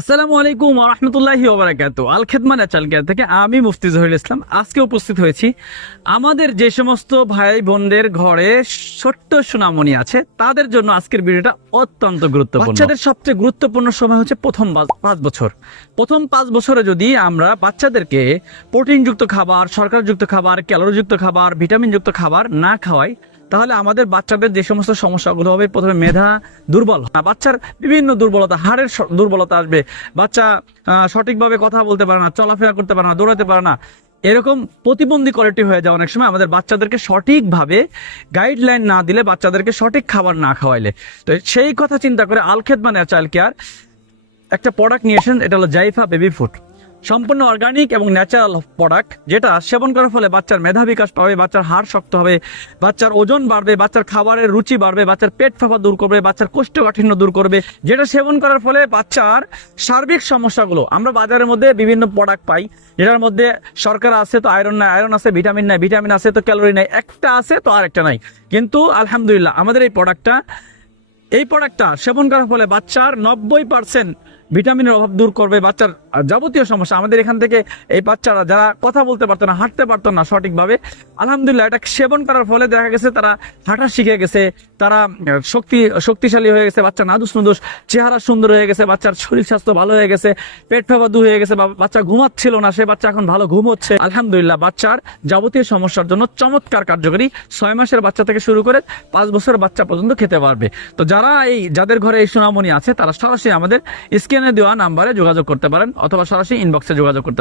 আসসালামু আলাইকুম ওয়া রাহমাতুল্লাহি ওয়া বারাকাতুহু। আল খেদমা ন্যাচারাল কেয়ার থেকে আমি মুফতি জহিরুল ইসলাম আজকে উপস্থিত হয়েছি। আমাদের যে সমস্ত ভাই বোনদের ঘরে ছোট্ট সোনামণি আছে তাদের জন্য আজকের ভিডিওটা অত্যন্ত গুরুত্বপূর্ণ। বাচ্চাদের সবচেয়ে গুরুত্বপূর্ণ সময় হচ্ছে প্রথম 5 বছর। প্রথম 5 বছরে যদি আমরা বাচ্চাদেরকে প্রোটিনযুক্ত খাবার, শর্করাযুক্ত খাবার, ক্যালোরিযুক্ত খাবার, ভিটামিনযুক্ত খাবার না খাওয়াই, তাহলে আমাদের বাচ্চাদের যে সমস্ত সমস্যাগুলো হবে, প্রথমে মেধা দুর্বল, বাচ্চার বিভিন্ন দুর্বলতা, হাড়ের দুর্বলতা আসবে, বাচ্চা সঠিকভাবে কথা বলতে পারে না, চলাফেরা করতে পারে না, দৌড়াতে পারে না, এরকম প্রতিবন্ধী কোয়ালিটি হয়ে যায় অনেক সময় আমাদের বাচ্চাদেরকে সঠিকভাবে গাইডলাইন না দিলে, বাচ্চাদেরকে সঠিক খাবার না খাওয়াইলে। তো সেই কথা চিন্তা করে আল খেদমা ন্যাচারাল কেয়ার একটা প্রোডাক্ট নিয়ে এসেছেন, এটা হলো জাইফা বেবি ফুড। সম্পূর্ণ অর্গানিক এবং ন্যাচারাল প্রোডাক্ট, যেটা সেবন করার ফলে বাচ্চার মেধা বিকাশ পাবে, বাচ্চার হাড় শক্ত হবে, বাচ্চার ওজন বাড়বে, বাচ্চার খাবারের রুচি বাড়বে, বাচ্চার পেট ফাঁপা দূর করবে, বাচ্চার কোষ্ঠকাঠিন্য দূর করবে। যেটা সেবন করার ফলে বাচ্চার সার্বিক সমস্যাগুলো, আমরা বাজারের মধ্যে বিভিন্ন প্রোডাক্ট পাই যেটার মধ্যে শর্করা আছে তো আয়রন নাই, আয়রন আছে ভিটামিন নাই, ভিটামিন আছে তো ক্যালোরি নাই, একটা আছে তো আর একটা নাই। কিন্তু আলহামদুলিল্লাহ আমাদের এই প্রোডাক্টটা সেবন করার ফলে বাচ্চার 90% ভিটামিনের অভাব দূর করবে, বাচ্চার যাবতীয় সমস্যা। আমাদের এখান থেকে এই বাচ্চারা যারা কথা বলতে পারতো না, হাঁটতে পারতো না সঠিকভাবে, আলহামদুলিল্লাহ এটা সেবন করার ফলে দেখা গেছে তারা হাঁটা শিখে গেছে, তারা শক্তিশালী হয়ে গেছে, বাচ্চা নাদুস নুদুস, চেহারা সুন্দর হয়ে গেছে, বাচ্চার শরীর স্বাস্থ্য ভালো হয়ে গেছে, পেট ফাঁপা দূর হয়ে গেছে, বাচ্চা ঘুমাচ্ছিল না, সে বাচ্চা এখন ভালো ঘুম হচ্ছে। আলহামদুলিল্লাহ বাচ্চার যাবতীয় সমস্যার জন্য চমৎকার কার্যকরী, 6 মাসের বাচ্চা থেকে শুরু করে 5 বছরের বাচ্চা পর্যন্ত খেতে পারবে। তো যাদের ঘরে এই সোনামণি আছে তারা সরাসরি আমাদের স্ক্রিনে দেওয়া নাম্বারে যোগাযোগ করতে পারেন, অথবা সরাসরি ইনবক্সে যোগাযোগ করতে পারেন।